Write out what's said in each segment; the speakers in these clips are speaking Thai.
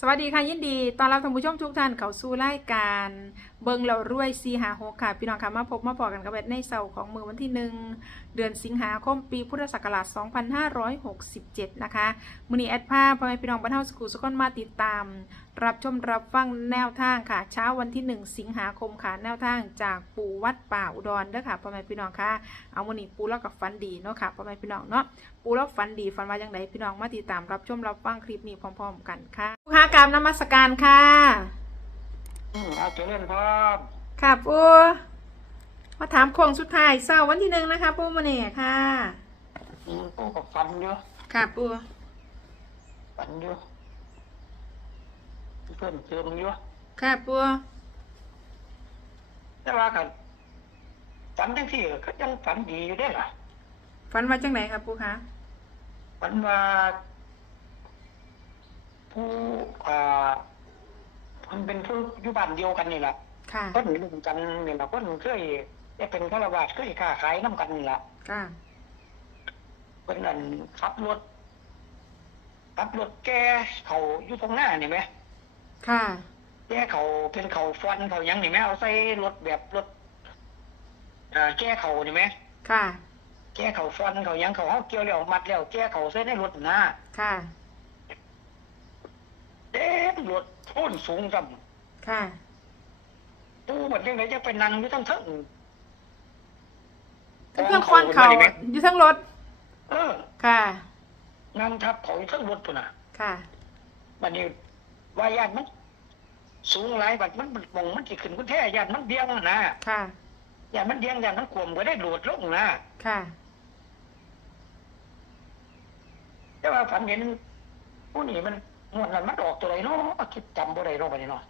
สวัสดีค่ะยินดีตอนรับท่านผู้ชมทุกท่านเข้าสู่รายการเบิงเรารวยซีหาหกค่ะ พี่น้องค่ะมาพบมาพอกันกับเวทในเสาร์ของมือวันที่หนึ่งเดือนสิงหาคมปีพุทธศักราช 2567 นะคะมือนี้แอดภาพพ่อแม่พี่น้องบรรเทาสกูลสกอนมาติดตาม รับชมรับฟังแนวทางค่ะ เช้าวันที่ 1 สิงหาคมค่ะ แนวทางจากปู่วัดป่าอุดรเด้อค่ะพ่อแม่พี่น้องค่ะ เอามือนี้ปูแล้วกับฟันดีเนาะค่ะพ่อแม่พี่น้องเนาะปูแล้วฟันดีฟันมาจังไดพี่น้องมาติดตามรับชมรับฟังคลิปนี้พร้อม ๆ กันค่ะลูกค้ากรรมนมัสการค่ะอืมเอาเจริญพรค่ะปูมาถามโค้งสุดท้ายเสาร์วันที่หนึ่งนะคะปูมาเนี่ยค่ะ อืมกูก็ฝันอยู่ค่ะปูฝันอยู่ เพิ่มเติมอยู่ค่ะปูแต่ว่ากันฝันจังที่ก็ยังฝันดีอยู่ได้อล่ะฟันมาจังไหนครับปูคะฝันว่าผู้อ่ามันเป็นผู้อยู่บ้านเดียวกันนี่แหละค่ะคนรู้กันนี่แหละคนเคยได้เป็นฆราวาสเคยค้าขายน้ำกันนี่แหละค่ะเป็นนั่นขับรถขับรถแกเขาอยู่ตรงหน้านี่ไหม ค่ะ แก้เขาเป็นเขาฟันเขาหยังนี่ไหมเอาใส่รถแบบรถอ่าแก้เขานี่ไหมค่ะ แก้เขาฟันเขาหยังเขาเขาเกี่ยวแล้วมัดแล้วแก้เขาใส่ในรถนะค่ะ เต็มรถโค่นสูงจังค่ะตู้หมดยังไงจะไปนั่งอยู่ทั้งเทั้งทั้งเครื่องควันเขาอยู่ทั้งรถ เออค่ะ นั่งทับเขาอยู่ทั้งรถปุ่นน่ะค่ะ บัดนี้ ว่าญาติมัน สูงหลายบัดมันมองมันสิขึ้นกุแท้ญาติมันเบี้ยงนะค่ะญาติมันเบี้ยงญาติมันขวมก็ได้โดดลงนะค่ะ แต่ว่าฝันเห็นผู้นี่มันงวดนั้นมันออกตัวไหนเนาะคิดจำบ่ได้เนาะบัดนี้เนาะ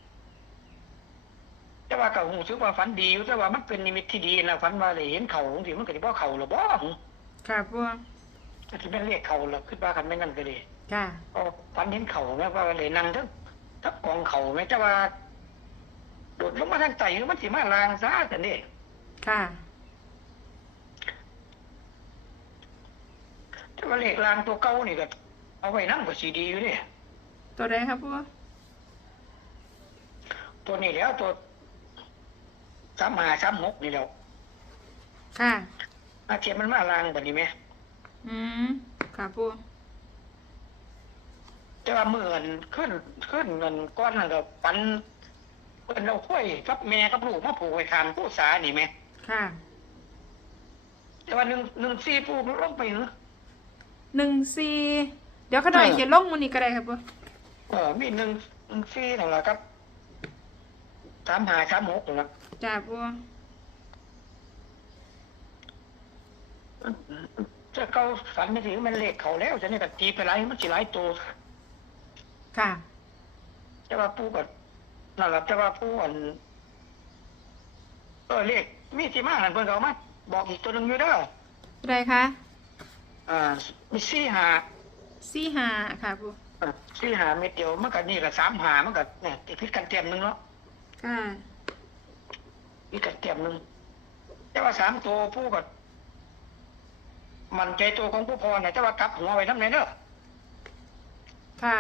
แต่ว่าก็หูซึกว่าฝันดีอยู่แต่ว่ามันเป็นนิมิตที่ดีนะฝันว่าได้เห็นเขาสิมันก็สิบ่เขาหรอบ่ค่ะปูก็สิเป็นเรียกเขาหรอคิดว่ากันไม่นั่นก็ดีค่ะ ก็ฝันเห็นเขาแม้ว่าเลยนั่งทั้ง ทั้งกองเขาแม้แต่ว่าโดดลงมาทางไตมันสิมาลางซะแต่นี่ค่ะแต่ว่าเลขลางตัวเก่านี่ก็เอาไว้นั่งก็สีดีอยู่นี่ตัวใดครับปูตัวนี้แล้วตัวสามหาสามหกนี่แล้วค่ะอาเทียนมันมาลางแบบนี้ไหมอืมค่ะปู แต่ว่าเมื่อนขึ้นขึ้นเงินก้อนนั่นก็ปันเพิ่นเราค่อยกับแม่กับลูกมาผูกไว้คางผู้สานี่ไหมค่ะแต่ว่าหนึ่งหนึ่งสี่ปูมันลงไปเหรอ หนึ่งสี่เดี๋ยวเขาหน่อยเออ เขียนลงมันนี่ก็ได้ครับปูเออมีหนึ่งหนึ่งสี่นั่นแหละครับสามหาสามหกนั่นแหละจ้าปูจะเขาฝันไม่ถึงมันเลขเขาแล้วจะนี่ก็ตีไปหลายมันสิหลายตัว ค่ะแต่ว่าปูก็นั่นแหละแต่ว่าปูอันเออเลขมีที่มานั่นเพิ่นก็เอามาบอกอีกตัวหนึงอยู่เด้ออะไรคะอ่ามีสี่หาสี่ห้าค่ะปูอ่าสี่หาเม็ดเดียวมันก็นี่ก็สามหามันก็เนี่ยติดพิษกันเตรียมหนึงเนาะค่ะ พิษกันเตรียมหนึงแต่ว่าสามตัวปูก็มันใจตัวของผู้พรเนี่ยแต่ว่ากลับหัวไว้น้ำไหนเด้อค่ะ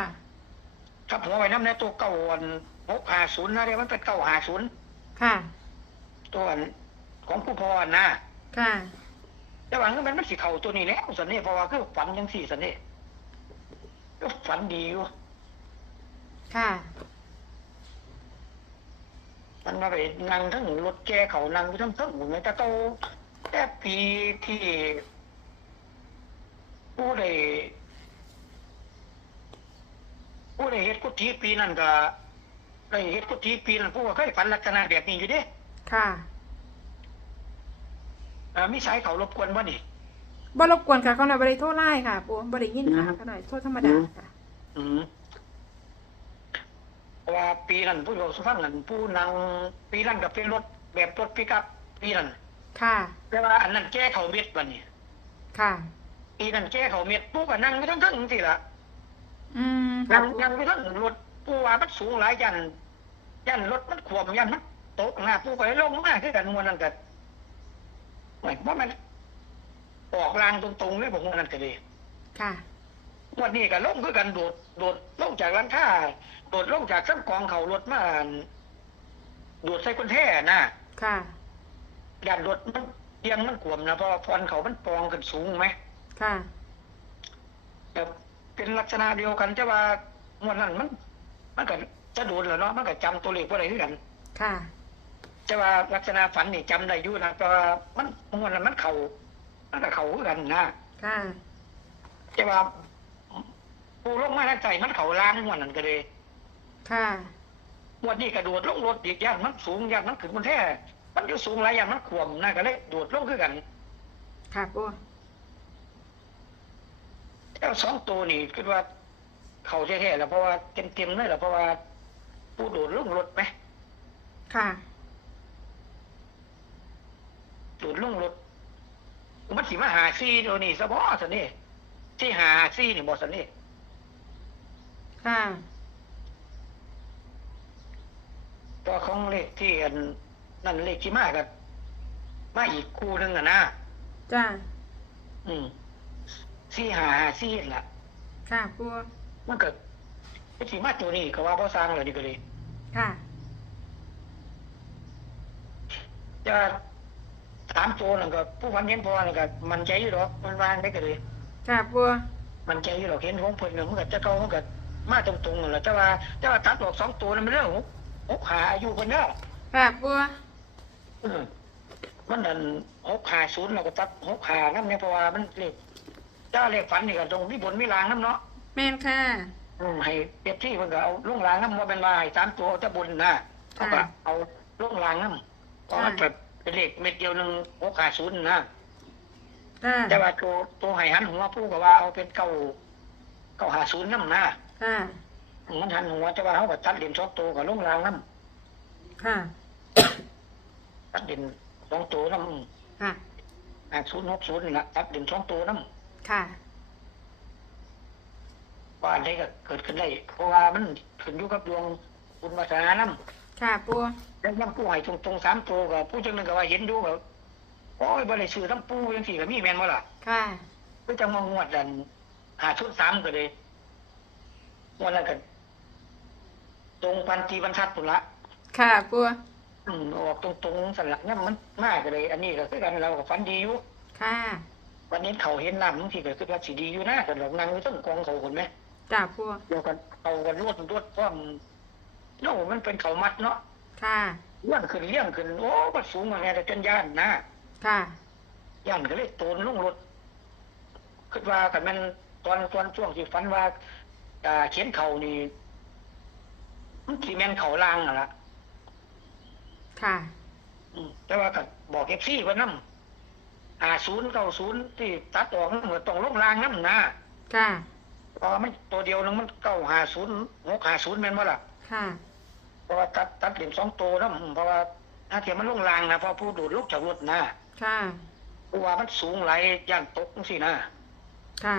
กลับหัวไว้น้ำในตัวเก่าอันหกหาศูนย์นะเดี๋ยวมันเป็นเก่าหาศูนย์ค่ะ ตัวอันของผู้พรนะค่ะแต่ว่ามันมันสิเข่าตัวนี้แล้วสันนี่เพราะว่าคือฝันยังสี่สันนี่ก็ฝันดีอยู่ค่ะมันมาไปนั่งทั้งรถแกเขานั่งอยู่ทั้งทั้งหมดเลยแต่เก่าแต่ปีที่ผู้ใด ผู้ใดเฮ็ดกุฏิปีนั้นก็ได้เฮ็ดกุฏิปีนั้นผู้ก็เคยฝันลักษณะแบบนี้อยู่เด้ค่ะอ่ามีสายเขารบกวนบ่นี่บ่รบกวนค่ะเขาหน่อยบริโทรไล่ค่ะปูบริยินค่ะอืมเขาหน่อยโทษธรรมดาค่ะ อืมเพราะว่าปีนั้นผู้อยู่สุฟังนั้นผู้นั่งปีนั้นก็เป็นรถแบบรถปิกอัพปีนั้นค่ะ แต่ว่าอันนั้นแก้เขาเม็ดบัดนี้ค่ะ ปีนั้นแก้เขาเม็ดผู้ก็นั่งไม่ทั้งทั้งสิล่ะอืม นั่งนั่งไม่ทั้งรถผู้ว่ามันสูงหลายยันยันรถมันขวมยันมันตกหน้าผู้ก็เลงมากคือกันมวนนั่นก็ไม่ว่ามันออกลางตรงๆเลยผมว่านั่นก็ดีค่ะวันนี้ก็ลงคือกันโดดโดดลงจากร้านค้าโดดลงจากซ้ำกองเขารถมาโดดใส่คนแท่นะค่ะยานรถมันเตียงมันขวมนะเพราะฟอนเขามันปองขึ้นสูงไหมค่ะแต่ เป็นลักษณะเดียวกันแต่ว่างวดนั้นมัน มันก็จะโดนแหล้วเนาะมันก็จำตัวเลขว่าอะไรคือกันค่ะ แต่ว่าลักษณะฝันนี่จำได้อยู่นะแต่ว่ามันงวดนั้นมันเขามันก็เขาคือกันนะค่ะ แต่ว่าปูลงมาทางใจมันเขาล้างงวดนั้นก็เลยค่ะงวดนี้กระโดดลงรถอีกย่านมันสูงย่านมันขึ้นบนแท่มันอยู่สูงหลายย่านมันขวมนะก็เลยโดดลงคือกัน ค่ะปู แล้วสองตัวนี่คิดว่า เขาแท้ๆแล้วเพราะว่าเต็มๆเลยแหละเพราะว่าปูโดดลงรถไหมค่ะ โดดลงรถมันสิมาหาซี่ตัวนี้ซะบ่สันนี่ที่หาซี่นี่บ่สันนี่ค่ะตัวของเลขที่อันนั่นเลขที่มากับมาอีกคู่หนึงอะนะจ้าอืม ซี่หาหาซี่นั่นล่ะค่ะปูมันก็เป็นสีมาตัวนี้ก็ว่าพ่อสร้างเลยนี่ก็เลยค่ะจะสามตัวนั่นก็ผู้พันเห็นพอนั่นก็มันใจอยู่หรอกมันวางได้ก็เลยค่ะปูมันใจอยู่หรอกเห็นของเพิ่นน่ะมันก็จะเก่ามันก็มาตรงๆนั่นแหละแต่ว่าแต่ว่าตัดออกสองตัวนั่นมันเรื่องหกหกหาอายุเพิ่นเด้อค่ะปูอืมมันนั่นหกหาศูนย์เราก็ตัดหกหานั่นเนี่ยเพราะว่ามันเลข เจ้าเลขฝันนี่ก็ตรงมีบนมีลางน้ำเนาะแม่นค่ะ อืมให้เปรียบที่มันก็เอาลงรางน้ำว่าเป็นว่าให้สามตัวเอาจะบนนะเขาก็เอาลงรางน้ำเพราะมันแบบเป็นเลขเม็ดเดียวหนึ่งหกขาศูนย์นะ ค่ะแต่ว่าตัวตัวให้หันหัวผู้ก็ว่าเอาเป็นเก้าเก้าหาศูนย์น้ำนะค่ะมันหันหัวแต่ว่าเขาก็ตัดเหรียญสองตัวกับลงรางน้ค่ะำตัดเหรียญสองตัวน้ค่ะำหาศูนย์หกศูนย์นี่ละตัดเหรียญสองตัวน้ ค่ะำว่าอะไรก็เกิดขึ้นได้ เพราะว่ามันขึ้นอยู่กับดวงบุญวาสนาน้ำค่ะปูแล้วยังผู้ให้ตรงๆสามตัวกับผู้จังนึงก็ว่าเห็นดูแบบโอ้ยบริสุทธิ์ทั้งปูยังสี่ก็มีแมนบ่ล่ะค่ะก็จังมางวดดันหาชุดสามก็เลยงวดนั้นกันตรงพันทีบรรทัดปุ่นละค่ะปูอืมออกตรงๆสันหลักนั่นมันมากก็เลย อันนี้ก็คือกันเราก็ฝันดีอยู่ค่ะ วันนี้เขาเห็นน้ำบางทีก็คือว่าสีดีอยู่นะแต่เรานั่งอยู่ต้นกองเขาคนไหมจ้าปูเดียวกันเอากันรวดรวดเพราะมันโน่มันเป็นเขามัดเนาะค่ะเลี้ยงขึ้นเลี้ยงขึ้นโอ้มันสูงมาแน่แต่จนย่านนะค่ะย่านก็เลยโตนลงรถคิดว่ากันมันตอนตอนช่วงที่ฝันว่าอ่าเขียนเขานี่มันสีแมนเขาลางน่ะละค่ะอืมแต่ว่าก็บอกเอฟซีว่าน้ำ อ่าศูนย์เก้าศูนย์ที่ตัดออกมันเหมือนตรงลงลางน้ำนะค่ะ เพราะว่ามันตัวเดียวนึงมันเก้าหาศูนย์หกหาศูนย์แม่นว่าล่ะค่ะ เพราะว่าตัดตัดเหรียญสองตัวนะอืมเพราะว่าถ้าเทียมมันลงลางนะเพราะผู้โดดลุกจากรถนะค่ะ เพราะว่ามันสูงไหลายย่านตกสินะค่ะ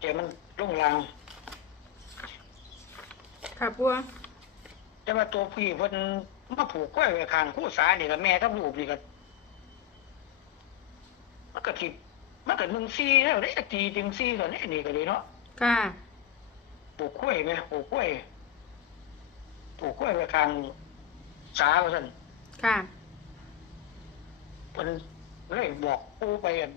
แต่มันลงลาง ค่ะปูแต่ว่าตัวพี่เพิ่นมาผูกกล้วยไว้ข้างคู่สานี่กับแม่กับลูกนี่ก็ มันก็ทิมันก็หนึ่งซี่แล้วได้ตีถึงซี่ตอนนี้นี่ก็เลยเนาะค่ะปลูกกล้วยไหมปลูกกล้วยปลูกกล้วยไว้ข้างสาว่าซั่นค่ะเพิ่นเลยบอกปูไปอั่น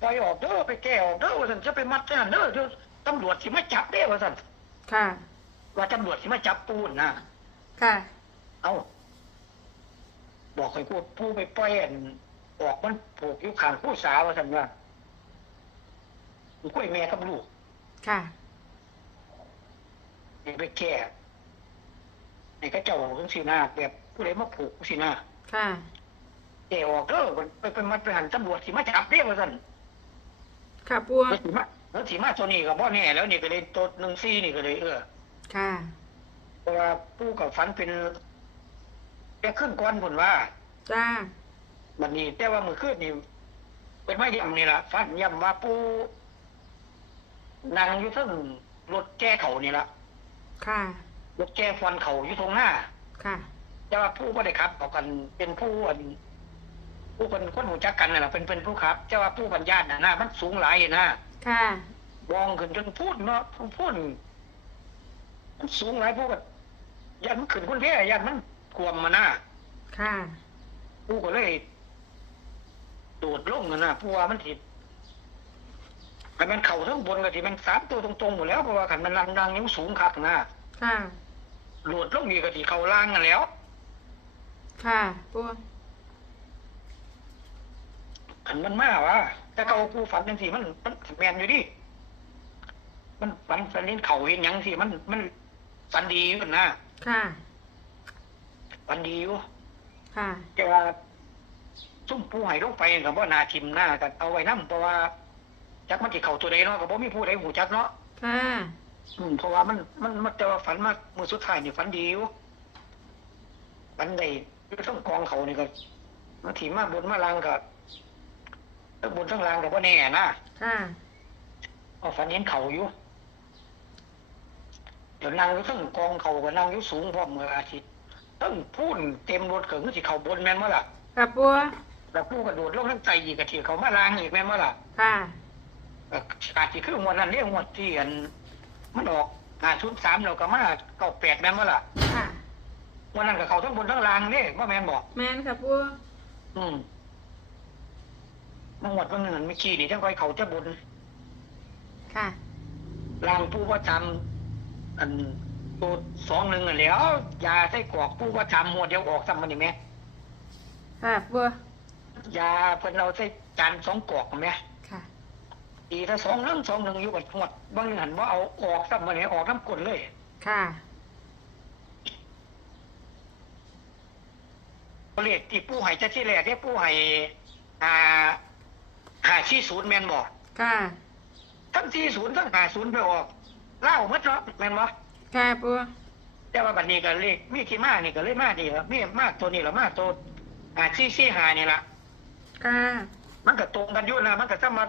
ปล่อยออกเด้อไปแก้ออกเด้อว่าซั่นจะไปมัดนั่นเด้อเดี๋ยวตำรวจสิมาจับเด้อว่าซั่นค่ะ ว่าตำรวจสิมาจับปูนนะค่ะ เอาบอกให้พูดผู้ไปปล่อยอัน ออกมันปลูกอยู่ข้างผู้สาวว่าซั่นว่ามันกล้วยแม่กับลูกค่ะนี่ไปแก้ในกระเจ้าจังซี่นะแบบผู้ใดมาผูกจังซี่นะค่ะแก้ออกเด้อมันไปไปมัดไปหันตำรวจสิมาจับเด้อว่าซั่นค่ะปูแล้วสิมาแล้วสิมาตัวนี้ก็บ่แน่แล้วนี่ก็เลยตัวหนึ่งซี่นี่ก็เลยเออค่ะเพราะว่าผู้กับฝันเป็นแค่ขึ้นก้อนผลว่าจ้า บัดนี้ แต่ว่ามือขึ้นนี่เป็นไม่ย่ำนี่ละฝันย่ำว่าผู้นั่งอยู่ทั้งรถแก้เขานี่ละค่ะรถแก้ฟันเขาอยู่ตรงหน้าค่ะ แต่ว่าผู้ก็ได้ขับออกกันเป็นผู้อันผู้คนคนหูจักกันน่ะล่ะเป็นเป็นผู้ขับเจ้าว่าผู้บัญญาตน่ะนะมันสูงหลายนะค่ะวองขึ้นจนพูดเนาะพูดพูดมันสูงหลายพวกก็ยันมันขึ้นคนเพี้ยยันมันกวมมาหน้าค่ะผู้ก็เลย โดดลงกันนะผู้ว่ามันถิไอ้มันเข่าทั้งบนก็ที่มันสามตัวตรงๆหมดแล้วเพราะว่าขันมันลังดังนิ้วสูงคักนะค่ะ โดดลงนี่ก็ที่เข่าล่างกันแล้วค่ะปูขันมันมากวะแต่เขาผู้ฝันจังสิมันมันแมนอยู่ดิมันฝันฝันเล่นเข่าเห็นหยังสิมันมันฝันดีอยู่นะค่ะ ฝันดีอยู่ค่ะ แต่ว่า ซุ่มผู้ให้ลงไปกับว่านาทิมหน้ากันเอาไว้นํเพราะว่าจักมันสิเข้าตัวใดเนาะก็บ่มีผู้ใดหูจักเนาะค่ะอืมเพราะว่ามันมันมันแต่ว่าฝันมามื้อสุดท้ายนี่ฝันดีอยู่ฝันได้อยู่ทั้งกองเขานี่ก็บางทีมาบนมาลางก็ทั้งบนทั้งลางก็บ่แน่นะค่ะเอาฝันเห็นเขาอยู่เดี๋ยวนั่งอยู่ทั้งกองเขาก็นั่งอยู่สูงพร้อมมืออาทิตย์ทั้งพูนเต็มรถก็คือสิเข้าบนแม่นบ่ล่ะค่ะปู แล้วผู้กระโดดลงทั้งใจอีกกะทีเขามาล้างอีกแม่นบ่ล่ะค่ะ เอ่ออาจสิคืองวดนั้นเรียกงวดที่อันมันออกหาชุดสามเราก็มาเก้าแปดแม่นบ่ล่ะค่ะ งวดนั้นกับเขาทั้งบนทั้งล่างนี่ว่าแม่นบอกแมนค่ะปูอืมมางวดเบางหนึ่งไม่ขี้นี่จังค่อยเขาจะบนค่ะล่างผู้ว่าจำอันตัวสองหนึ่งอันแหล้ว ยาใส่กรอกผู้ว่าจำหมดเดียวออกซ้ำมันนี่แม่ค่ะปู ยาเพิ่นเราใส่จานสองกรอกแม่ค่ะอีถ้าสองหนึ่งสองหนึ่งอยู่กับหมดบางหนึ่งหันว่าเอาออกซ้ำมันนี่ออกน้ำกลนเลย ค่ะเลขที่ผู้ให้จะที่แรกที่ผู้ให้อ่าหาที่ศูนย์แมนบอกค่ะ ทั้งที่ศูนย์ทั้งหาศูนย์ไปออกเล่าหมัดเนาะแมนบอค่ะปูแต่ว่าบัดนี้ก็เลขมีที่มานี่ก็เลยมาดีละมีมากตัวนี้ละมากตัวหาที่ที่หานี่ละ ค่ะ มันก็ตรงกันอยู่นะมันก็จะมา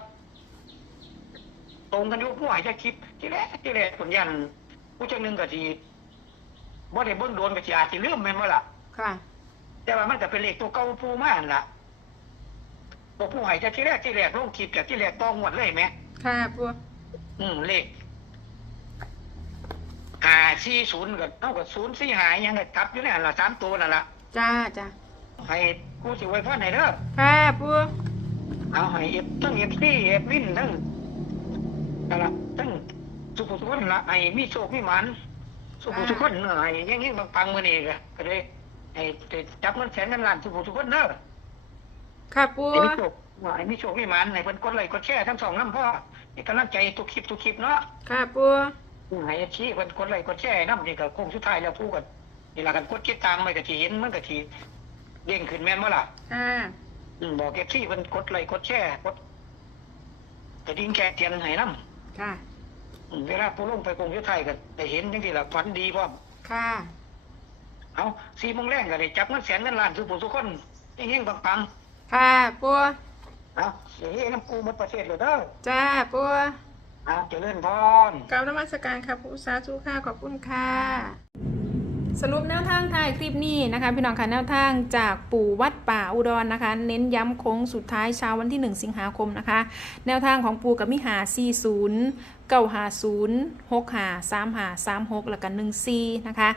ตรงกันอยู่ผู้ให้จะคิดที่แรกที่แรกผลยันผู้จังหนึ่งก็ทีบ่ได้เบิ่งโดนก็สิอาจสิลืมแม่นบ่ล่ะ ค่ะ แต่ว่ามันก็เป็นเลขตัวเก่าปูมาหั่นล่ะตัวผู้ให้จะที่แรกที่แรกลงคลิปกับที่แรกต้องหมดเลยไหมค่ะปูอืมเลขหาสี่ศูนย์กับเท่ากับศูนย์สี่หายยังไงทับอยู่เนี่ยละสามตัวนั่นละจ้าจ้า ให้กูสิไว้พ่อไหนเด้อค่ะปูเอาให้เอฟทั้งเอฟซีเอฟวินทั้งนั่นละทั้งสุขุทุกคนละไอ้มีโชคมีหมันสุขุทุกคนเนอะไอ้ยังยิ่งบางปังมือนี่ก็ก็เลยไอ้จับเงินแสนเงินล้านสุขุทุกคนเนอะค่ะปูไอ้มีโชคว่าไอ้มีโชคมีหมันให้เพิ่นกดไลค์กดแชร์ทั้งสองน้ำพ่อนี่กำลังใจทุกคลิปทุกคลิปเนาะค่ะปูให้ชี้เพิ่นกดไลค์กดแชร์น้ำนี่ก็คงสุดท้ายแล้วผู้กันนี่ล่ะกันกดติดตามไปก็สิเห็นมันก็สิ เด้งขึ้นแม่นบ่ล่ะค่ะอืมบอกเอฟซีเพิ่นกดไลค์กดแชร์กดกระดิ่งแกะเตียนให้นำค่ะเวลาผู้ลงไปกรุงเทพไทยก็ได้เห็นจังซี่ล่ะฝันดีพร้อมค่ะเอา4โมงแรงก็ได้จับเงินแสนเงินล้านทุกผู้ทุกคนเฮงๆปังค่ะปูๆเอาสิเฮ็ดน้ำกูหมดประเทศเลยเด้อจ้าปูเอาเจริญพร กราบนมัสการค่ะปูสาธุค่ะขอบคุณค่ะ สรุปแนวทางท้ายคลิปนี้นะคะพี่น้องค่ะแนวทางจากปู่วัดป่าอุดรนะคะ เน้นย้ำโค้งสุดท้ายเช้าวันที่ 1 สิงหาคมนะคะ แนวทางของปู่กับมิหา 40 9หา0 6หา3หา36 แล้วก็1 4นะคะ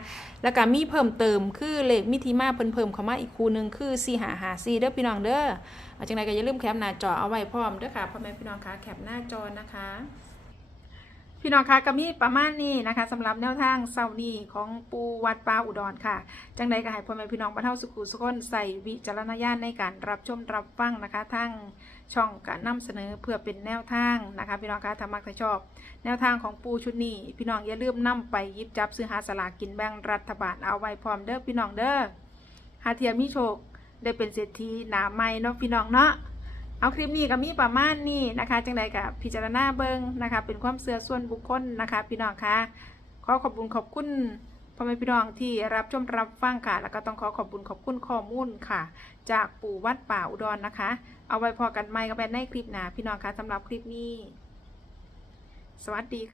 แล้วก็มีเพิ่มเติมคือเลขมิถิมาเพิ่มเพิ่มเข้ามาอีกคูหนึงคือ4หาหา4เด้อพี่น้องเด้อจังไดก็อย่าลืมแคปหน้าจอเอาไว้พร้อมเด้อค่ะพ่อแม่พี่น้องคะแคปหน้าจอนะคะ พี่น้องคะก็มีประมาณนี้นะคะสำหรับแนวทางเซานี่ของปูวัดป่าอุดรค่ะ จังใดก็ให้พ่อแม่พี่น้องบรรเทาสุขุสุขนใส่วิจารณญาณในการรับชมรับฟังนะคะทั้งช่องการนำเสนอเพื่อเป็นแนวทางนะคะ พี่น้องคะถ้ามักถ้าชอบ แนวทางของปูชุดนี้ พี่น้องอย่าลืมนํไปยิบจับซื้อหาสลากกินแบ่งรัฐบาลเอาไว้พร้อมเด้อพี่น้องเด้อหาเทียมมีโชคได้เป็นเศรษฐีหนาใหม่เนาะพี่น้องเนาะ เอาคลิปนี้ก็มีประมาณนี้นะคะจังใดกับพิจารณาเบิงนะคะ เป็นความเสื่อส่วนบุคคลนะคะ พี่น้องคะขอขอบคุณขอบคุณพ่อแม่พี่น้องที่รับชมรับฟังค่ะ แล้วก็ต้องขอขอบคุณขอบคุณข้อมูลค่ะ จากปู่วัดป่าอุดรนะคะ เอาไว้พอกันใหม่ก็เป็นในคลิปหนาพี่น้องคะสำหรับคลิปนี้ สวัสดีค่ะ